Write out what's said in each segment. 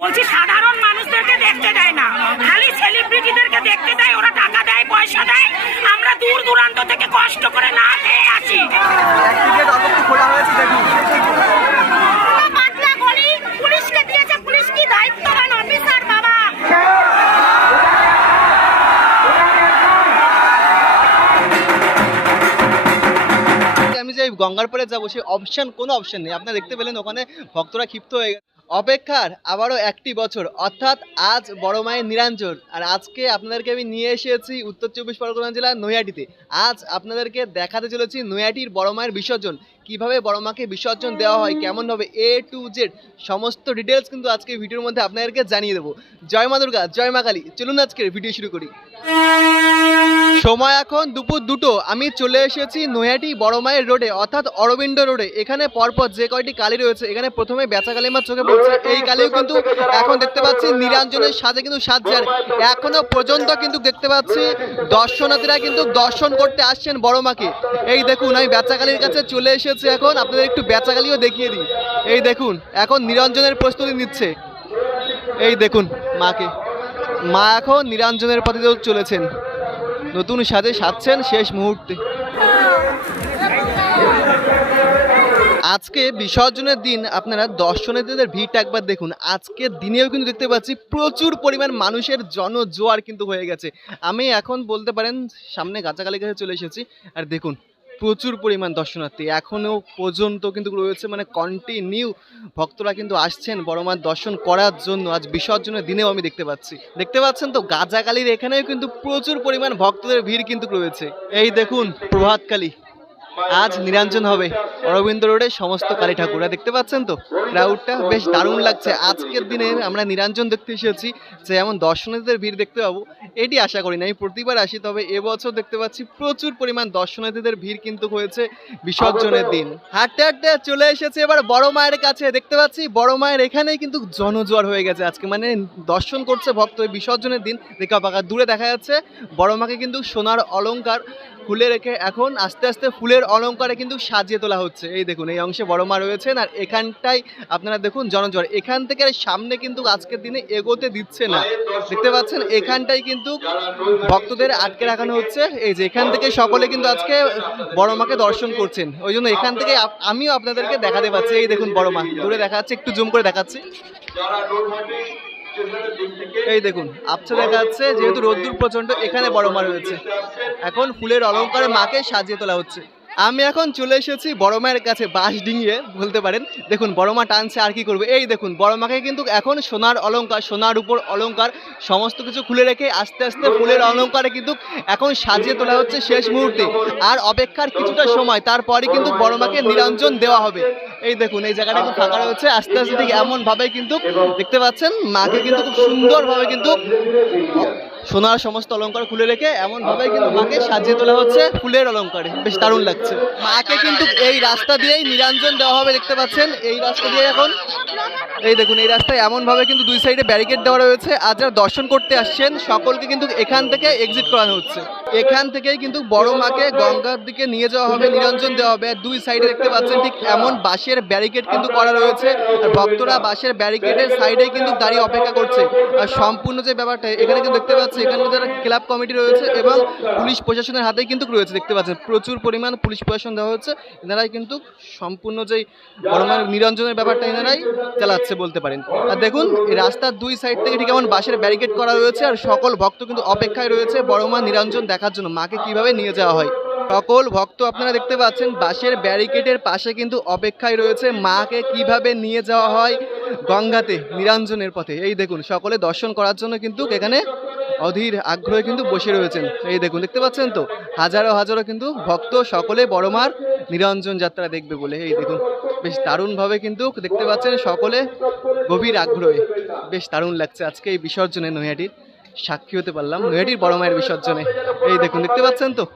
বলছি সাধারণ মানুষদেরকে দেখতে দেয় না। খালি সেলিব্রিটিদেরকে দেখতে দেয় ওরা টাকা দেয় পয়সা দেয়। আমরা দূর দূরান্ত থেকে কষ্ট করে না খেয়ে আসি। টিকিট অল্প একটু খোলা হয়েছে দেখুন পাতলা গলি পুলিশকে দিয়েছে পুলিশ কি দায়িত্ববান অফিসার বাবা? আমি যে গঙ্গার পাড়ে যাব সেই অপশন কোনো অপশন নেই। আপনারা দেখতে পেলেন ওখানে ভক্তরা ক্ষিপ্ত হয়ে গেছে। অপেক্ষার আবারও একটি বছর। অর্থাৎ আজ বড় মায়ের নিরাঞ্জন। আর আজকে আপনাদেরকে আমি নিয়ে এসেছি উত্তর চব্বিশ পরগনা জেলার নৈয়াটিতে আজ আপনাদেরকে দেখাতে চলেছি নৈয়াটির বড় মায়ের বিসর্জন। কীভাবে বড় মাকে বিসর্জন দেওয়া হয় কেমনভাবে এ টু জেড সমস্ত ডিটেলস কিন্তু আজকে ভিডিওর মধ্যে আপনাদেরকে জানিয়ে দেবো। জয় মা দুর্গা, জয় মা কালী, চলুন আজকের ভিডিও শুরু করি। সময় এখন দুপুর দুটো, আমি চলে এসেছি নৈহাটি বড় মায়ের রোডে অর্থাৎ অরবিন্দ রোডে এখানে পরপর যে কয়টি কালী রয়েছে, এখানে প্রথমে বেচা কালী আমার চোখে পড়ছে, এই কালীও কিন্তু এখন দেখতে পাচ্ছি নিরঞ্জনের সাজে কিন্তু সাজছে। আর এখনও পর্যন্ত কিন্তু দেখতে পাচ্ছি দর্শনার্থীরা কিন্তু দর্শন করতে আসছেন বড় মাকে। এই দেখুন, আমি বেচা কালীর কাছে চলে এসেছি। এখন আপনাদের একটু বেচা কালীও দেখিয়ে দিই। এই দেখুন, এখন নিরঞ্জনের প্রস্তুতি নিচ্ছে। এই দেখুন, মাকে। মা এখন নিরঞ্জনের পথে চলেছেন। নতুন সাজে সাজছেন শেষ মুহূর্তে। আজকে বিসর্জনের দিন, আপনারা দর্শনার্থীদের ভিড়টা একবার দেখুন। আজকের দিনেও কিন্তু দেখতে পাচ্ছি প্রচুর পরিমাণ মানুষের জনজোয়ার কিন্তু হয়ে গেছে। আমি এখন বলতে পারেন, সামনে গাছাকালি কাছে চলে এসেছি। আর দেখুন প্রচুর পরিমাণ দর্শনার্থী। এখনও পর্যন্ত কিন্তু রয়েছে মানে কন্টিনিউ ভক্তরা কিন্তু আসছেন বড় মার দর্শন করার জন্য। আজ বিসর্জনের দিনেও আমি দেখতে পাচ্ছি। দেখতে পাচ্ছেন তো গাজাকালির এখানেও কিন্তু প্রচুর পরিমাণ ভক্তদের ভিড় কিন্তু রয়েছে। এই দেখুন, প্রভাতকালী। আজ নিরঞ্জন হবে। অরবিন্দ রোডে সমস্ত কালী ঠাকুরা দেখতে পাচ্ছেন তো? ক্রাউডটা বেশ দারুণ লাগছে। আজকের দিনে আমরা নিরঞ্জন দেখতে এসেছি, যে এমন দর্শনার্থীদের ভিড় দেখতে পাবো। এটি আশা করি না, আমি প্রতিবার আসি, তবে এবছর দেখতে পাচ্ছি প্রচুর পরিমাণ দর্শনার্থীদের ভিড় কিন্তু হয়েছে বিসর্জনের দিন। হাঁটতে হাঁটতে চলে এসেছে এবার বড় মায়ের কাছে। দেখতে পাচ্ছি বড় মায়ের এখানেই কিন্তু জনজোয়ার হয়ে গেছে আজকে। মানে দর্শন করছে ভক্ত বিসর্জনের দিন। দেখা পাকা দূরে দেখা যাচ্ছে। বড় মাকে কিন্তু সোনার অলংকার খুলে রেখে এখন আস্তে আস্তে ফুলের অলংকারে কিন্তু সাজিয়ে তোলা হচ্ছে। এই দেখুন, এই অংশে বড় মা রয়েছেন আর এখানটাই আপনারা দেখুন জনজোয়ার। এখান থেকে আর সামনে কিন্তু আজকের দিনে এগোতে দিচ্ছে না। দেখতে পাচ্ছেন এখানটাই কিন্তু ভক্তদের আটকে রাখানো হচ্ছে। এই যে এখান থেকে সকলে কিন্তু আজকে বড় মাকে দর্শন করছেন। ওই জন্য এখান থেকে আমিও আপনাদেরকে দেখাতে পাচ্ছি। এই দেখুন বড় মা, দূরে দেখা যাচ্ছে একটু জুম করে দেখাচ্ছি। এই দেখুন আবছা দেখা যাচ্ছে যেহেতু রোদ্দুর প্রচণ্ড এখানে বড় মা রয়েছে এখন ফুলের অলংকারে মাকে সাজিয়ে তোলা হচ্ছে। আমি এখন চলে এসেছি বড় মায়ের কাছে, বাঁশ ডিঙিয়ে, বলতে পারেন। দেখুন, বড় মা টানছে, আর কি করবে? এই দেখুন, বড় মাকে কিন্তু এখন সোনার অলংকার সোনার উপর অলংকার সমস্ত কিছু খুলে রেখে আস্তে আস্তে ফুলের অলংকারে কিন্তু এখন সাজিয়ে তোলা হচ্ছে শেষ মুহূর্তে। আর অপেক্ষার কিছুটা সময় তারপরে কিন্তু বড় মাকে নিরঞ্জন দেওয়া হবে। এই দেখুন এই জায়গাটা খুব ফাঁকা রয়েছে। আস্তে আস্তে ঠিক এমন ভাবে কিন্তু দেখতে পাচ্ছেন মাকে কিন্তু খুব সুন্দরভাবে কিন্তু সোনার সমস্ত অলংকার খুলে রেখে এমন ভাবে কিন্তু মাকে সাজিয়ে তোলা হচ্ছে ফুলের অলংকারে। বেশ দারুণ লাগছে। মাকে কিন্তু এই রাস্তা দিয়েই নিরঞ্জন দেওয়া হবে দেখতে পাচ্ছেন? এই রাস্তা দিয়ে এখন এই দেখুন এই রাস্তায় এমন ভাবে কিন্তু দুই সাইডে ব্যারিকেড দেওয়া রয়েছে। আর যারা দর্শন করতে আসছেন সকলকে কিন্তু এখান থেকে এক্সিট করানো হচ্ছে। এখান থেকেই কিন্তু বড় মাকে গঙ্গার দিকে নিয়ে যাওয়া হবে, নিরঞ্জন দেওয়া হবে। দুই সাইডে দেখতে পাচ্ছেন ঠিক এমন বাঁশের ব্যারিকেড কিন্তু করা রয়েছে। আর ভক্তরা বাঁশের ব্যারিকেডের সাইডে কিন্তু দাঁড়িয়ে অপেক্ষা করছে। আর সম্পূর্ণ যে ব্যাপারটা, এখানে কিন্তু দেখতে পাচ্ছি এখানে যারা ক্লাব কমিটি রয়েছে এবং পুলিশ প্রশাসনের হাতেই কিন্তু রয়েছে, দেখতে পাচ্ছেন। প্রচুর পরিমাণ পুলিশ প্রশাসন দেওয়া হচ্ছে। এনারাই কিন্তু সম্পূর্ণ যেই বড় নিরঞ্জনের ব্যাপারটা এনারাই চালাচ্ছে বলতে পারেন। আর দেখুন রাস্তার দুই সাইড থেকে ঠিক এমন বাঁশের ব্যারিকেড করা রয়েছে। আর সকল ভক্ত কিন্তু অপেক্ষায় রয়েছে। বড় মা নিরঞ্জন দেখার জন্য মাকে কীভাবে নিয়ে যাওয়া হয়। সকল ভক্ত আপনারা দেখতে পাচ্ছেন, বাঁশের ব্যারিকেডের পাশে কিন্তু অপেক্ষায় রয়েছে মাকে কীভাবে নিয়ে যাওয়া হয় গঙ্গাতে, নিরঞ্জনের পথে। এই দেখুন, সকলে দর্শন করার জন্য কিন্তু এখানে অধীর আগ্রহে কিন্তু বসে রয়েছেন। এই দেখুন, দেখতে পাচ্ছেন তো? হাজারো হাজারো কিন্তু ভক্ত সকলে বড় মার নিরঞ্জন যাত্রা দেখবে বলে। এই দেখুন, বেশ দারুণভাবে কিন্তু দেখতে পাচ্ছেন সকলে গভীর আগ্রহে। বেশ দারুণ লাগছে আজকে এই বিসর্জনে নৈহাটির। সাক্ষী হতে পারলাম। নৈহাটির বড় মায়ের বিসর্জনে। এই দেখুন দেখতে পাচ্ছেন তো?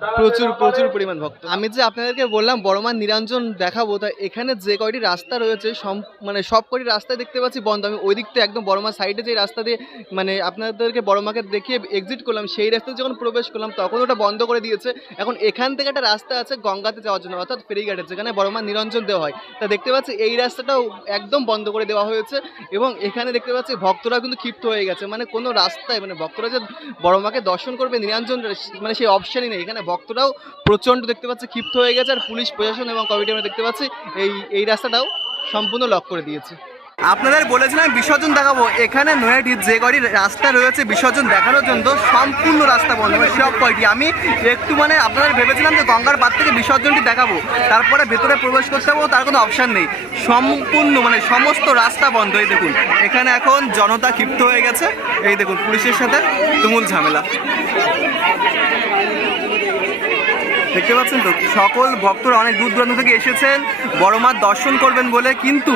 প্রচুর প্রচুর পরিমাণ ভক্ত। আমি যে আপনাদেরকে বললাম বড়মার নিরঞ্জন দেখাবো তা এখানে যে কয়টি রাস্তা রয়েছে সম- মানে সব কয়টি রাস্তায় দেখতে পাচ্ছি বন্ধ। আমি ওই দিক থেকে একদম বড়মার সাইডে যে রাস্তা দিয়ে মানে আপনাদেরকে বড়মাকে দেখিয়ে এক্সিট করলাম সেই রাস্তায় যখন প্রবেশ করলাম তখন ওটা বন্ধ করে দিয়েছে। এখন এখান থেকে একটা রাস্তা আছে গঙ্গাতে যাওয়ার জন্য অর্থাৎ ফেরিঘাটে যেখানে বড়মার নিরঞ্জন দেওয়া হয়। তা দেখতে পাচ্ছি এই রাস্তাটাও একদম বন্ধ করে দেওয়া হয়েছে এবং এখানে দেখতে পাচ্ছি ভক্তরা কিন্তু ক্ষিপ্ত হয়ে গেছে। মানে কোনো রাস্তায় মানে ভক্তরা যে বড়মাকে দর্শন করবে নিরঞ্জন মানে সেই অপশানই নেই। এখানে ভক্তরাও প্রচণ্ড দেখতে পাচ্ছি, ক্ষিপ্ত হয়ে গেছে, আর পুলিশ, প্রশাসন এবং কমিটি আমরা দেখতে পাচ্ছি, এই এই রাস্তাটাও সম্পূর্ণ লক করে দিয়েছে। আপনাদের বলেছিলাম বিসর্জন দেখাবো, এখানে নয়াটির যে কয়টি রাস্তা রয়েছে বিসর্জন দেখানোর জন্য সম্পূর্ণ রাস্তা বন্ধ মানে সব কয়টি। আমি একটু মানে আপনাদের ভেবেছিলাম যে গঙ্গার পার থেকে বিসর্জনটি দেখাবো, তারপরে ভেতরে প্রবেশ করতে যাব তার কোনো অপশান নেই। সম্পূর্ণ মানে সমস্ত রাস্তা বন্ধ, এই দেখুন। এখানে এখন জনতা ক্ষিপ্ত হয়ে গেছে, এই দেখুন পুলিশের সাথে তুমুল ঝামেলা। দেখতে পাচ্ছেন তো, সকল ভক্তরা অনেক দূর দূরান্ত থেকে এসেছেন, বড় মার দর্শন করবেন বলে, কিন্তু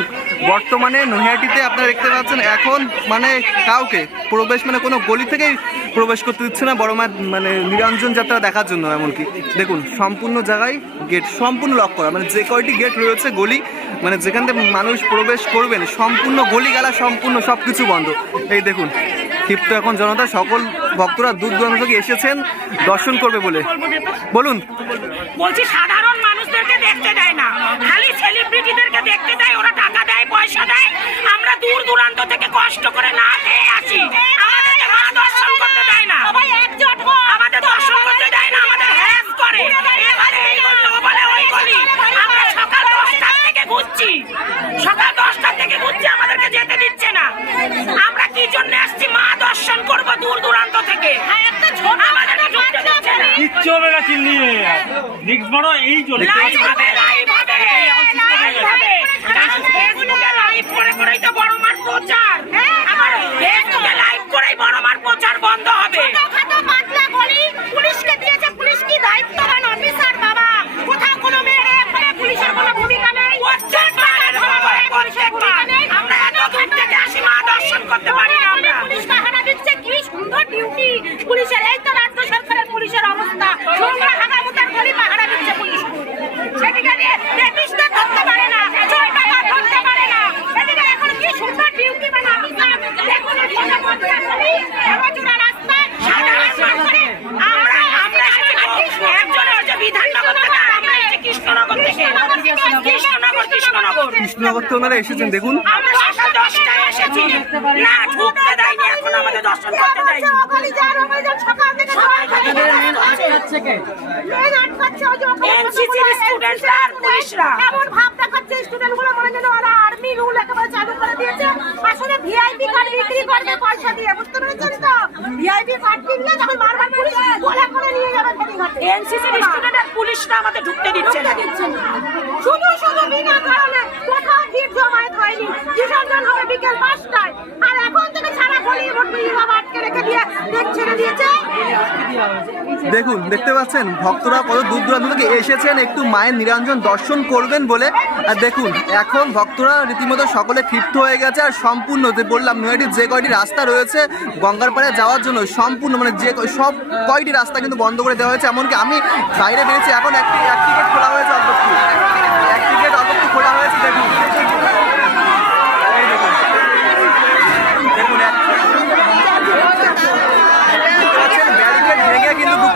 বর্তমানে নৈহাটিতে আপনারা দেখতে পাচ্ছেন, এখন মানে কাউকে প্রবেশ মানে কোনো গলি থেকেই প্রবেশ করতে দিচ্ছে না বড় মার মানে নিরঞ্জন যাত্রা দেখার জন্য এমনকি। দেখুন, সম্পূর্ণ জায়গায় গেট সম্পূর্ণ লক করা মানে যে কয়টি গেট রয়েছে গলি মানে যেখান থেকে মানুষ প্রবেশ করবেন, সম্পূর্ণ গলিগালা, সম্পূর্ণ সব কিছু বন্ধ। এই দেখুন, ক্ষিপ্ত এখন জনতা, সকল ভক্তরা দূর দূরান্ত থেকে এসেছেন দর্শন করবে বলে। বলুন। বলছি সাধারণ মানুষদেরকে দেখতে দেয় না। খালি সেলিব্রিটিদেরকে দেখতে দেয় ওরা টাকা দেয় পয়সা দেয়। আমরা দূর দূরান্ত থেকে কষ্ট করে না খেয়ে আসি। আমাদেরকে মা দর্শন করতে দেয় না। আমাদের দর্শন করতে দেয় না আমাদের হ্যারাস করে। এবারে এই গলি ও বলে ওই গলি। আমরা সকাল দশটার থেকে ঘুরছি। সকাল দশটার থেকে ঘুরছি আমাদেরকে যেতে দিচ্ছে না। করব দূর দূরান্ত থেকে। না কিচ্ছু হবে না চিল্লি নেক্সট বড় এই চলে প্রচার। আমার লাইভ করেই বড় মার প্রচার বন্ধ হবে ছোটখাটো পাতলা গলি পুলিশকে দিয়েছে পুলিশ কি দায়িত্ববান অফিসার বাবা কোথাও কোনো মেয়ের এখানে পুলিশের কোনো ভূমিকা নেই প্রত্যেকবার হবে প্রত্যেকবার আমরা এত দূর থেকে আসি মা দর্শন করতে পারি না আমরা পুলিশ পাহারা দিচ্ছে কি সুন্দর ডিউটি পুলিশের এই তো রাজ্য সরকারের পুলিশের অবস্থা নোংরা হাগামুতার গলি পাহারা দিচ্ছে পুলিশ সেদিকে রেপিস্টে ধরতে পারে না চোর টাকা ধরতে পারে না সেদিকে এখন কি সুন্দর ডিউটি মানে অফিসার দেখুন এই ছোট পাতলা গলি এমন রাস্তা সাধারণ মানুষের আমরা আমরা এসেছি একজনে হচ্ছে বিধাননগর থেকে আর আমরা এসেছি কৃষ্ণনগর থেকে কৃষ্ণনগর কৃষ্ণনগর কৃষ্ণনগর থেকে ওনারা এসেছেন দেখুন আমরা সকাল দশটায় এসেছি না ঢুকতে দেয়নি এখন আমাদের দর্শন করতে দেয়নি NCC র স্টুডেন্টরা আর পুলিশরা। এমন ভাব দেখাচ্ছে স্টুডেন্টগুলো মনে যেন ওরা আর্মি রুল একেবারে চালু করে দিয়েছে আসলে ভিআইপি কার্ড বিক্রি করবে পয়সা দিয়ে বুঝতে পেরেছেন তো? ভিআইপি কার্ড কিনলে তখন বারবার পুলিশ বলে করে নিয়ে যাবে ফেরিঘাটে এনসিসি স্টুডেন্ট আর পুলিশরা আমাদের ঢুকতে দিচ্ছে না দিচ্ছে না। শুধু শুধু বিনা কারণে কোথাও ভিড় জমায়েত হয়নি বিসর্জন হবে বিকেল পাঁচটায় আর এখন থেকে সারা গলি ভর্তি বাবা আটকে রেখে দিয়ে দেখ ছেড়ে দিয়েছে দেখুন, দেখতে পাচ্ছেন, ভক্তরা কত দূর দূরান্ত থেকে এসেছেন, একটু মায়ের নিরঞ্জন দর্শন করবেন বলে। আর দেখুন, এখন ভক্তরা রীতিমতো সকলে ক্ষিপ্ত হয়ে গেছে, আর সম্পূর্ণ যে বললাম নয়াটির যে কয়টি রাস্তা রয়েছে গঙ্গার পাড়ে যাওয়ার জন্য, সম্পূর্ণ মানে যে সব কয়টি রাস্তা কিন্তু বন্ধ করে দেওয়া হয়েছে, এমনকি আমি বাইরে বেরিয়েছি, এখন একটি এক টিকিট খোলা হয়েছে অল্প একটু এক টিকিট অল্প একটু খোলা হয়েছে দেখুন এই দেখুন দেখুন এক দেখতে পাচ্ছেন ব্যারিকেড ভেঙে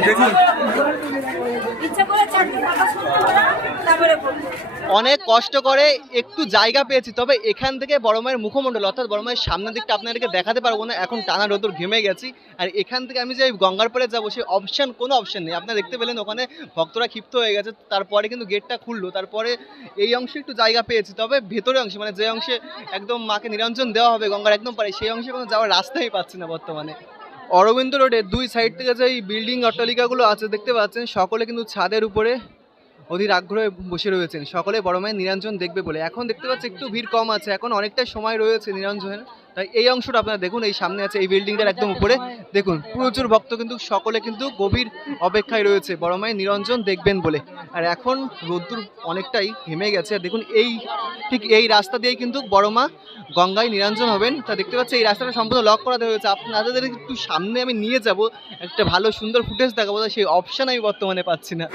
দেখুন ইচ্ছা করে চাকরি টাকা বলব অনেক কষ্ট করে একটু জায়গা পেয়েছি, তবে এখান থেকে বড় মায়ের মুখমণ্ডল, অর্থাৎ বড় মায়ের সামনের দিকটা আপনাদেরকে দেখাতে পারব না, এখন টানা রোদর ঘেমে গেছি। আর এখান থেকে আমি যে গঙ্গার পরে যাব, সেই অপশন কোনো অপশন নেই। আপনারা দেখতে পেলেন ওখানে ভক্তরা ক্ষিপ্ত হয়ে গেছে, তারপরে কিন্তু গেটটা খুললো, তারপরে এই অংশে একটু জায়গা পেয়েছি, তবে ভেতরের অংশে মানে যে অংশে একদম মাকে নিরঞ্জন দেওয়া হবে গঙ্গার একদম পারে সেই অংশে কোনো যাওয়ার রাস্তাই পাচ্ছি না বর্তমানে। অরবিন্দ রোডের দুই সাইড থেকে যে এই বিল্ডিং অট্টালিকাগুলো আছে, দেখতে পাচ্ছেন, সকলে কিন্তু ছাদের উপরে অধীর আগ্রহে বসে রয়েছেন। সকলে বড় মায়ের নিরঞ্জন দেখবে বলে। এখন দেখতে পাচ্ছি একটু ভিড় কম আছে। এখন অনেকটা সময় রয়েছে নিরঞ্জনের। তাই এই অংশটা আপনারা দেখুন, এই সামনে আছে এই বিল্ডিংটার একদম উপরে। দেখুন, প্রচুর ভক্ত কিন্তু, সকলে কিন্তু গভীর অপেক্ষায় রয়েছে। বড় মায়ের নিরঞ্জন দেখবেন বলে। আর এখন রোদ্দুর অনেকটাই ঘেমে গেছে। আর দেখুন, এই ঠিক এই রাস্তা দিয়েই কিন্তু বড় মা গঙ্গায় নিরঞ্জন হবেন। তা দেখতে পাচ্ছি, এই রাস্তাটা সম্পূর্ণ লক করা হয়েছে। আপনাদের একটু সামনে আমি নিয়ে যাব। একটা ভালো সুন্দর ফুটেজ দেখাবো সেই অপশন আমি বর্তমানে পাচ্ছি না।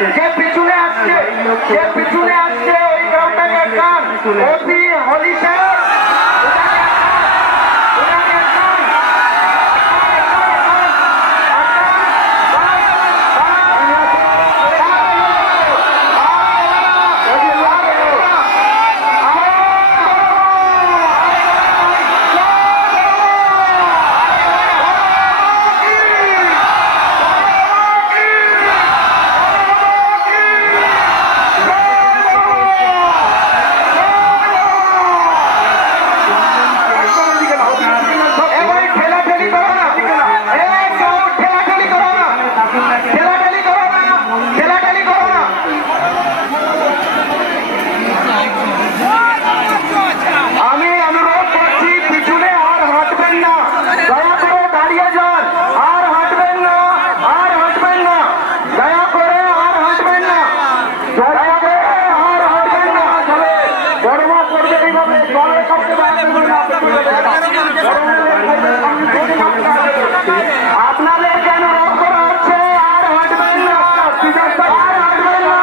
যে পিছনে আসছে যে পিছনে আসছে ওই গ্রাউন্ডটাকে আটকান ওসি হলি ওটাকে আটকান। ওটাকে আটকান। এবারে ঠেলাঠেলি করো না এই কেউ ঠেলাঠেলি করো না ঠেলাঠেলি করো না ঠেলাঠেলি করো না আমি অনুরোধ করছি পিছনে আর হাঁটবেন না দয়া করে দাঁড়িয়ে যান আর হাঁটবেন না আর হাঁটবেন না দয়া করে আর হাঁটবেন না দয়া করে আর হাঁটবেন না বর্মা করবে এইভাবে জলের সবচেয়ে আপনাদের কেন রোধ করা হচ্ছে আর হাঁটবেন না আর হাঁটবেন না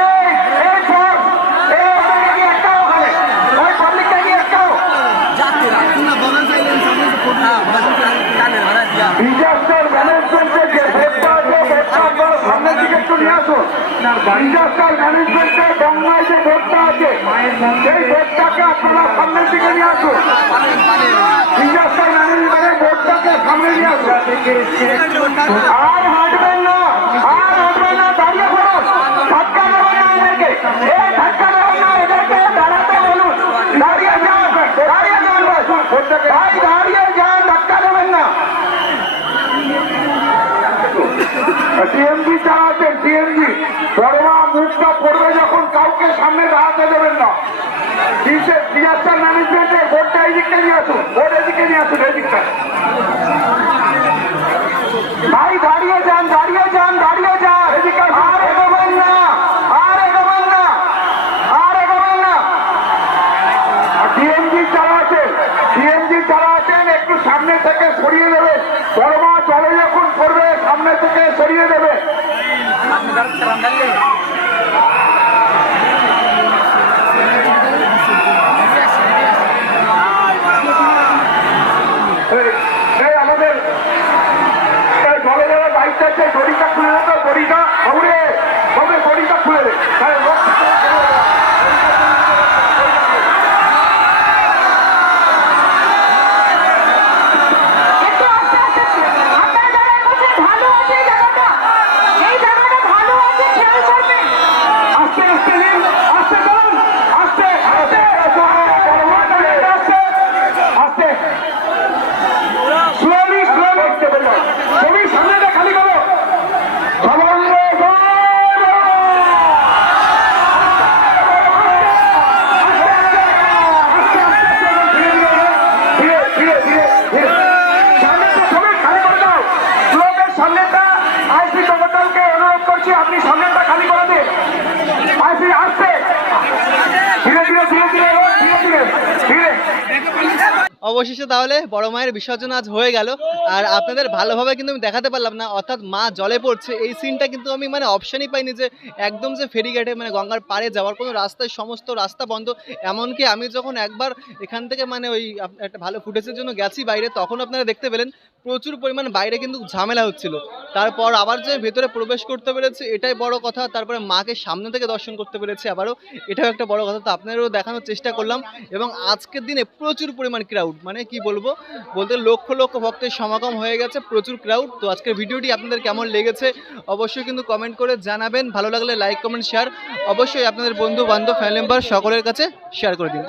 এই এই সব এই ওদেরকে কি আটকাও ওখানে ওই পাবলিকটা কি আটকাও ডিজাস্টার ম্যানেজমেন্টের যে ভেটটা আছে ভেটটা আপনারা সামনের দিকে একটু নিয়ে আসুন ডিজাস্টার ম্যানেজমেন্টের গঙ্গায় যে ভেটটা আছে, সেই ভেটটাকে আপনারা সামনের দিকে নিয়ে আসুন। ডিজাস্টার ম্যানেজমেন্টের ভোটটাকে সামনে নিয়ে আসুন। আর হাঁটবেন না, আর হাঁটবেন না, দাঁড়িয়ে পড়ুন। ধাক্কা এদেরকে। এদেরকে, দাঁড়াতে বলুন। দাঁড়িয়ে যান, দাঁড়িয়ে যান ধাক্কা দেবেন না সিএমজি চালাচ্ছেন সিএমজি বড়মা মুখটা পড়বে যখন কাউকে সামনে দাঁড়াতে দেবেন না। ডিজাস্টার ম্যানেজমেন্টের বোর্ডটা এই দিকটা নিয়ে আসুন বোর্ড এদিকে নিয়ে আসুন এই দিকটা ভাই দাঁড়িয়ে যান দাঁড়িয়ে যান দাঁড়িয়ে যান। এদিকে আর এগোবেন না আর এগোবেন না আর এগোবেন না। সিএমজি চালাচ্ছেন সিএমজি চালাচ্ছেন একটু সামনে থেকে সরিয়ে দেবে বড়মা জলে যখন পড়বে সামনে থেকে সরিয়ে দেবে এই- এই আমাদের জলে যারা বাইক আছে দড়িটা খুলে তো দড়িটা বাবুরে বাবুরে দড়িটা খুলে দে হ্যাঁ, রোড থেকে খুলে দে। একটু আস্তে আস্তে আপনার জায়গায় বসে ভালো আছে এই জায়গাটা এই জায়গাটা ভালো আছে খেয়াল করবেন আস্তে অবশেষে তাহলে বড় মায়ের বিসর্জন আজ হয়ে গেল। আর আপনাদের ভালোভাবে কিন্তু আমি দেখাতে পারলাম না, অর্থাৎ মা জলে পড়ছে। এই সিনটা কিন্তু আমি মানে অপশনই পাইনি যে একদম যে ফেরিঘাটে মানে গঙ্গার পাড়ে যাওয়ার কোনো রাস্তায় সমস্ত রাস্তা বন্ধ। এমনকি আমি যখন একবার এখান থেকে মানে ওই একটা ভালো ফুটেজের জন্য গেছি বাইরে, তখন আপনারা দেখতে পেলেন প্রচুর পরিমাণ বাইরে কিন্তু ঝামেলা হচ্ছিল। তারপর আবার যে ভেতরে প্রবেশ করতে পেরেছে, এটাই বড় কথা। তারপরে মাকে সামনে থেকে দর্শন করতে পেরেছে আবারও। এটাও একটা বড় কথা। তো আপনাদেরও দেখানোর চেষ্টা করলাম। এবং আজকের দিনে প্রচুর পরিমাণ ক্রাউড মানে কি বলব? বলতে লক্ষ লক্ষ ভক্তের সমাগম হয়ে গেছে, প্রচুর ক্রাউড তো আজকের ভিডিওটি আপনাদের কেমন লেগেছে অবশ্যই কিন্তু কমেন্ট করে জানাবেন। ভালো লাগলে লাইক কমেন্ট শেয়ার অবশ্যই আপনাদের বন্ধু বান্ধব ফ্যামিলি মেম্বার সকলের কাছে শেয়ার করে দিন।